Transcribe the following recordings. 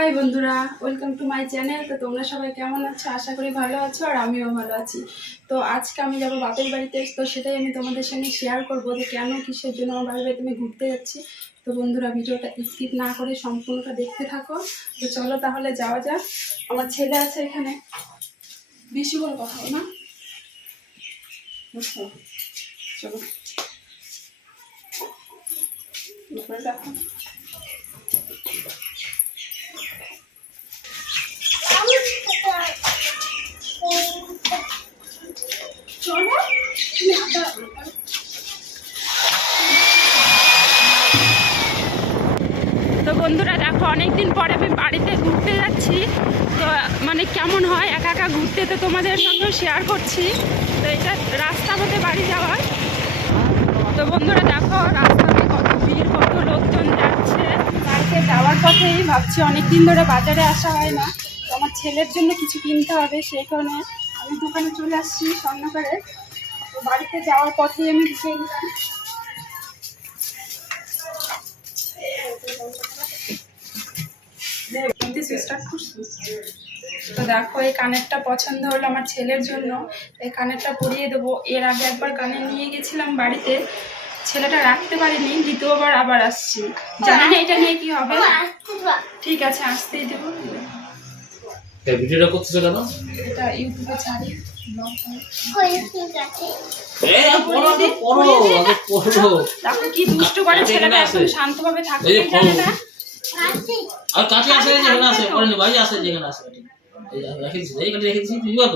High বন্ধুরা, welcome to my channel. তো তোমরা সবাই কেমন আছো? আশা করি ভালো আছো, আর আমিও ভালো আছি। তো আজকে আমি যাবো বাপের বাড়িতে, তো সেটাই আমি তোমাদের সঙ্গে শেয়ার করবো যে কেন কিসের জন্য আমার বাপের বাড়িতে আমি ঘুরতে যাচ্ছি। তো বন্ধুরা, ভিডিওটা স্কিপ না করে সম্পূর্ণটা দেখতে থাকো। তো চলো তাহলে যাওয়া যাক। আমার ছেলে আছে এখানে, বেশি বড় কথা না, বুঝছো? চলো উপরে দেখো। তো বন্ধুরা দেখো, অনেকদিন পরে আমি বাড়িতে ঘুরতে যাচ্ছি। তো মানে কেমন হয় একা একা ঘুরতে, তো তোমাদের সঙ্গে শেয়ার করছি। তো এটা রাস্তা মধ্যে বাড়ি যাওয়ার। তো বন্ধুরা দেখো, রাস্তাতে কত ভিড়, কত লোকজন যাচ্ছে। বাড়িতে যাওয়ার পথেই ভাবছি অনেকদিন ধরে বাজারে আসা হয় না, তো আমার ছেলের জন্য কিছু কিনতে হবে, সেই কারণে আমি দোকানে চলে আসছি স্বর্ণকারে। তো বাড়িতে যাওয়ার পথেই আমি ঢুকে গেলাম। তো দেখো, এই কানেরটা পছন্দ হলো আমার ছেলের জন্য, এই কানেরটা পরিয়ে দেবো। এর আগে একবার কানের নিয়ে গেছিলাম বাড়িতে, ছেলেটা রাখতে পারিনি, দ্বিতীয়বার আবার আসছি, জানি না এটা নিয়ে কি হবে। ঠিক আছে, আসতেই দেবো। ভিডিওটা করতেছ কেন? এটা ইউটিউবে ছাড়ি। দেখো কি দুষ্টু করে ছেলেটা, এখন শান্তভাবে থাকতে জানে না। আর কাছে আসে, যেখানে আসে পড়েনি ভাই, আসে যেখানে আসে এই রেখেছি, এইখানে রেখেছি তুই কত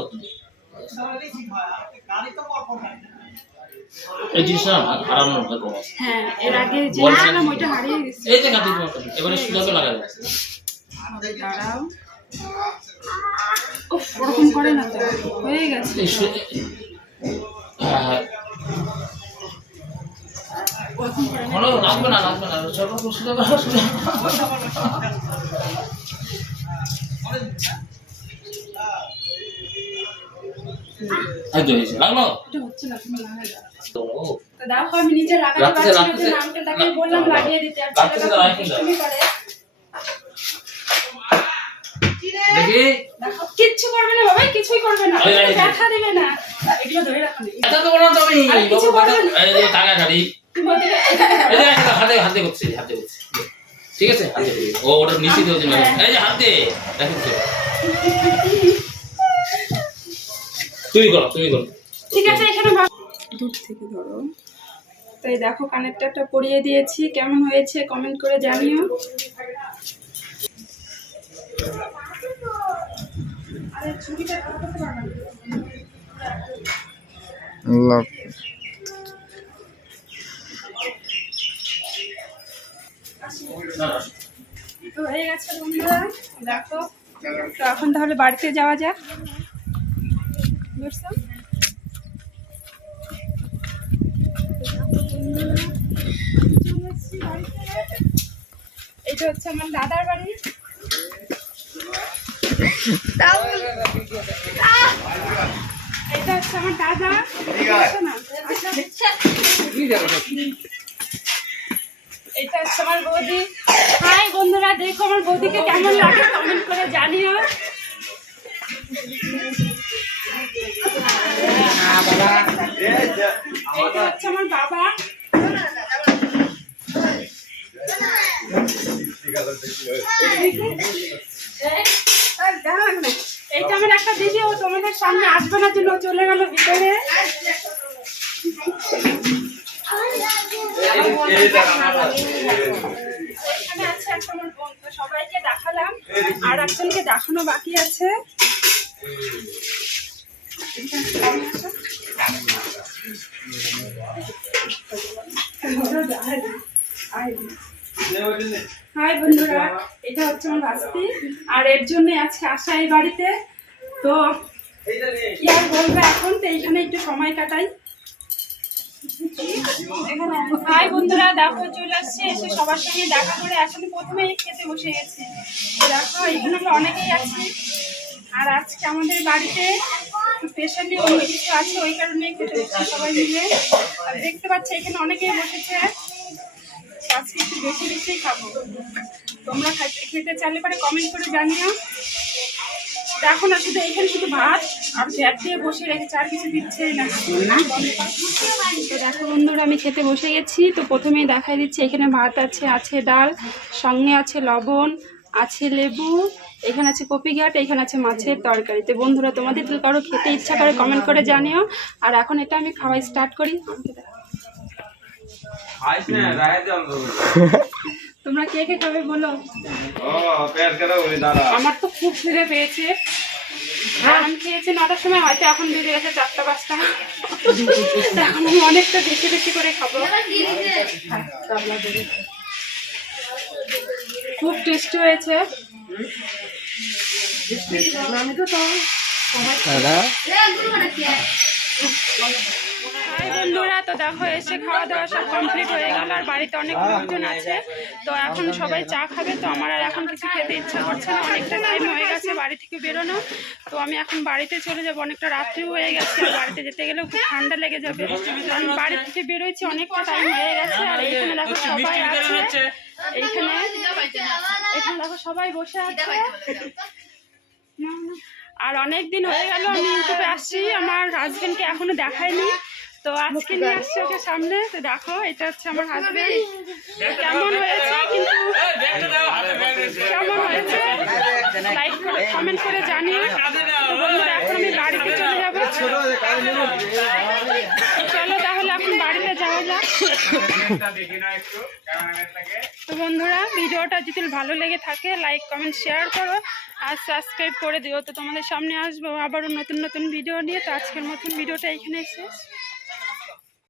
এই জিনিসটা হারানোর ভয় কম আছে। হ্যাঁ, এর আগে জেনেছিলাম ওইটা হারিয়ে গেছে। এই যে কাটি তোমার এবারে সুদাকে লাগা যাচ্ছে। দাঁড়াও, উফ, ওরকম করে না তো, হয়ে গেছে। লাগবে না ছোট লাগলো দেখো, আমি নিজে লাগাতে নামটা তাকে বললাম লাগিয়ে দিতে, আর দেখো কিচ্ছু করবে না বাবা, কিছুই করবে না, ব্যথা দেবে না। এগুলো ধরে রাখো, এটা তো বললাম তো আমি এই টাকা কাটি এই যে হাতে করছি ঠিক আছে, হাতে ও ওটা নিচে দিয়ে দিন, এই যে হাতে রাখছি। তুমি করো ঠিক আছে, এখানে দূর থেকে ধরো। তো এই দেখো, কানেরটা একটা পরিয়ে দিয়েছি, কেমন হয়েছে কমেন্ট করে জানিও। আরে ছুরিটা করতে পারবে না। তো হয়ে গেছে বন্ধুরা, দেখো। তো এখন তাহলে বাড়িতে যাওয়া যাক, বুঝছো? এটা হচ্ছে আমার দাদার বাড়ি। এটা হচ্ছে আমার দাদা। এটা হচ্ছে আমার বৌদি। হাই বন্ধুরা, দেখো আমার বৌদিকে কেমন লাগে কমেন্ট করে জানিও। এটা হচ্ছে আমার বাবা। এইটা আমার একটা দিদি, ও তোমাদের সামনে আসবে না জন্য চলে গেল ভিতরে। এখানে আছে একটা আমার বোন, তো সবাইকে দেখালাম, আর একজনকে দেখানো বাকি আছে। হাই বন্ধুরা, এটা হচ্ছে আমার বাস্তি, আর এর জন্য আজকে আসা এই বাড়িতে। তো কি আর বলবো, এখন তো এইখানে একটু সময় কাটাই। হাই বন্ধুরা, দেখো চলে আসছে, এসে সবার সঙ্গে দেখা করে এখন প্রথমেই খেতে বসে গেছে। দেখো এখানে আমরা অনেকেই আছি, আর আজকে আমাদের বাড়িতে স্পেশালি অন্য কিছু আছে, ওই কারণে খেতে বসছি সবাই মিলে। আর দেখতে পাচ্ছি এখানে অনেকেই বসেছে। আজকে একটু বেশি বেশি খাবো। তোমরা খেতে চাইলে পরে কমেন্ট করে জানিও। দেখো না, শুধু এখানে শুধু ভাত আর ব্যাট দিয়ে বসে রেখেছে, আর কিছু দিচ্ছেই না। তো দেখো বন্ধুরা, আমি খেতে বসে গেছি। তো প্রথমেই দেখাই দিচ্ছি, এখানে ভাত আছে, আছে ডাল, সঙ্গে আছে লবণ, আছে লেবু, এখানে আছে কপি ঘাট, এখানে আছে মাছের তরকারি। তো বন্ধুরা, তোমাদের যদি কারো খেতে ইচ্ছা করে কমেন্ট করে জানিও। আর এখন এটা আমি খাওয়াই স্টার্ট করি। তোমরা কে কে খাবে বলো? আমার তো খুব খিদে পেয়েছে। আমি খেয়েছি 9টার সময়, হয়তো এখন বেজে গেছে 4টা-5টা। এখন আমি অনেকটা বেশি বেশি করে খাবো। খুব টেস্টি হয়েছে। হাই বন্ধুরা, তো দেখো এসে খাওয়া দাওয়া সব কমপ্লিট হয়ে গেল। আর বাড়িতে অনেক লোকজন আছে, তো এখন সবাই চা খাবে। তো আমার আর এখন কিছু খেতে ইচ্ছা করছে না, অনেকটা টাইম হয়ে গেছে বাড়ি থেকে বেরোনো। তো আমি এখন বাড়িতে চলে যাবো, অনেকটা রাত্রিও হয়ে গেছে। আর বাড়িতে যেতে গেলেও খুব ঠান্ডা লেগে যাবে, কারণ বাড়ি থেকে বেরোচ্ছি অনেকটা টাইম হয়ে গেছে। আর এইখানে দেখো সবাই আছে, এইখানে দেখো সবাই বসে আছে। আর অনেক দিন হয়ে গেল আমি ইউটিউবে আসছি, আমার হাজবেন্ডকে এখনো দেখাইনি। তো আজকে নিয়ে আসছি ওকে সামনে। তো দেখো, এটা হচ্ছে আমার হাজবেন্ড। কেমন হয়েছে কিন্তু, কেমন হয়েছে লাইক করে কমেন্ট করে জানিও। তো বন্ধুরা, এখন আমি বাড়িতে চলে যাবো। চলো তাহলে এখন বাড়িতে যাওয়া যাক। তো বন্ধুরা, ভিডিওটা যদি ভালো লেগে থাকে লাইক কমেন্ট শেয়ার করো আর সাবস্ক্রাইব করে দিও। তো তোমাদের সামনে আসবো আবারও নতুন নতুন ভিডিও নিয়ে। তো আজকের মতন ভিডিওটা এখানেই শেষ।